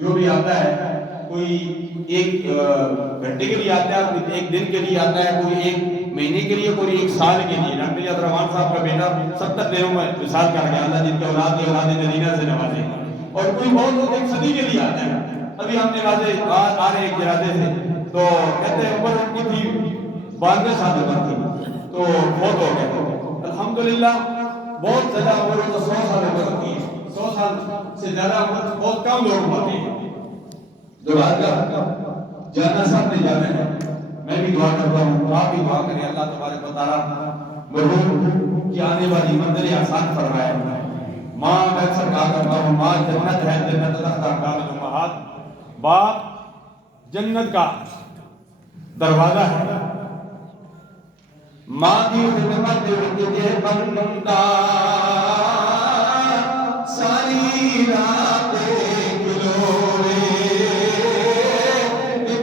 جو بھی آتا ہے کوئی ایک گھنٹے کے لیے آتا ہے، کوئی ایک دن کے لیے آتا ہے، کوئی ایک مہینے کے لیے، کوئی ایک سال کے لیے۔ ڈاکٹر یاسر رحمان صاحب کا بیٹا 70 دنوں میں وصال کر گیا، اللہ جن کے اولاد مدینہ سے نوازے۔ اور کوئی بہت لوگ ایک صدی کے لیے آتے ہیں۔ ابھی ہم نوازے آ رہے ایک جنازے سے، تو کہتے ہیں عمر ان کی تھی 92 سال عمر تھی، تو بہت ہو گئے۔ الحمدللہ بہت زیادہ عمر تو 100 سال عمر ہوتی ہے، 100 سال سے زیادہ عمر بہت کم لوگ ہوتے ہیں۔ جب آگا جانا سب نے جانا ہے، میں بھی دعا کرتا ہوں، آپ بھی دعا کریں اللہ تبارک و تعالیٰ مرحوم کی آنے والی منزل آسان فرمائے۔ ماں میں اکثر کہا کرتا ہوں، ماں جنت ہے، جنت تختہ کامل امہات، باپ جنت کا دروازہ ہے۔ ماں کی خدمت کے بندہ ساری رات کلوڑے،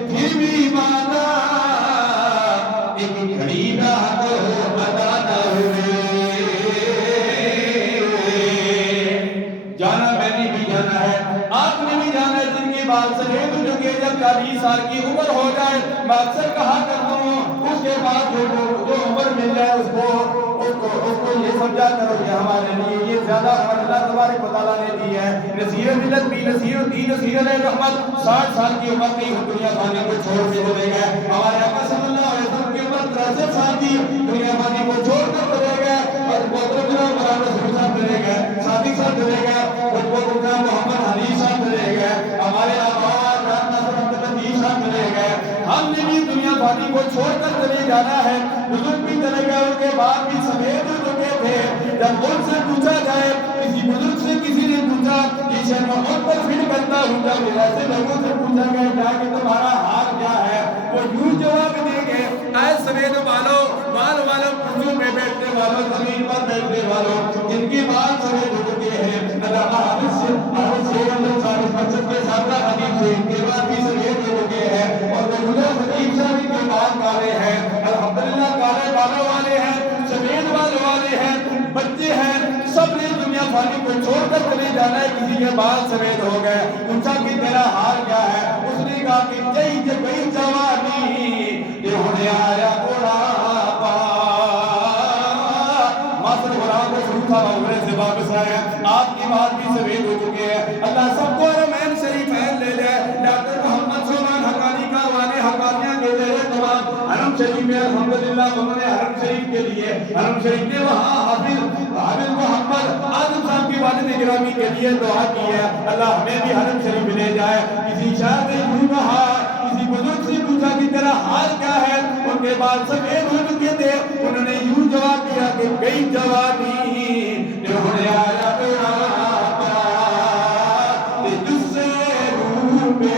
پھر بھی مانا ایک گھڑی رات ادا نہ ہوئے۔ جانا میں نے بھی جانا ہے، آپ نے بھی جانا ہے، جن کے بال سفید ہو چکے جب 40 سال کی عمر ہو جائے، میں اکثر کہا کرتا ہوں اس کے بعد جو عمر مل جائے اس کو یہ سمجھا کرو کہ ہمارے لیے یہ زیادہ اللہ تبارک و تعالیٰ نے دی ہے۔ نصیر ملت بھی نصیر الدین نصیر علیہ رحمت 60 سال کی عمر کی دنیا بانی کو چھوڑ کے چلے گئے۔ ہمارے آقا صلی اللہ علیہ وسلم کی عمر 63 سال کی دنیا بانی کو چھوڑ کر چلے گئے، اور محترم جناب مولانا رسول صاحب چلے گئے، صادق صاحب چلے گئے، محترم جناب محمد حنیف صاحب چلے گئے، ہمارے آقا چلے گئے۔ ہم نے بھی دنیا بانی کو چھوڑ کر چلے جانا ہے، بزرگ بھی چلے گئے، ان کے بعد بھی سفید ہو چکے تھے۔ جب ان سے پوچھا جائے، کسی بزرگ سے کسی نے پوچھا، یہ شہر محمد پر فٹ کرتا ہوں، جب ایسے لوگوں سے پوچھا گیا کہ تمہارا حال کیا ہے، وہ یوں جواب دیں گے، اے سفید بالوں، بال والوں، کرسیوں میں بیٹھنے والوں، زمین پر بیٹھنے والوں، جن کی بال سفید ہو چکے ہیں، علامہ حافظ شیخ احمد صاحب مسجد کے سامنے حدیث سے ان کے بعد بھی سفید ہو چکے ہیں، اور رسول حدیث صاحب ان کے بال کالے ہیں، الحمدللہ کالے بالوں والے ہیں، سفید بالوں والے ہیں، بچے ہیں، سب نے دنیا فانی کو چھوڑ کر چلے جانا ہے۔ کسی کے بال سفید ہو گئے، پوچھا کہ تیرا حال کیا ہے، اس نے کہا کہ کئی جوانی یہ ہونے آیا بڑھاپا۔ ماسٹر غلام رسول صاحب عمرے سے واپس آئے، آپ کی بات بھی سفید ہو چکے ہیں۔ اللہ سب کو رمین شریفین لے جائے، ڈاکٹر محمد سلمان حقانی کاروانے حقانیہ کے لئے تمام حرم شریف میں الحمدللہ انہوں نے حرم شریف کے لیے، حرم شریف کے وہاں حافظ محمد آدم صاحب کی والد گرامی کے لیے دعا کی ہے، اللہ ہمیں بھی حرم شریف لے جائے۔ کسی شاعر نے یوں کہا، کسی بزرگ سے پوچھا کہ تیرا حال کیا ہے، ان کے بال سفید ہو چکے تھے، انہوں نے یوں جواب دیا کہ کئی جوانی یہ ہونے آیا بڑھاپا، جس سے روح پہ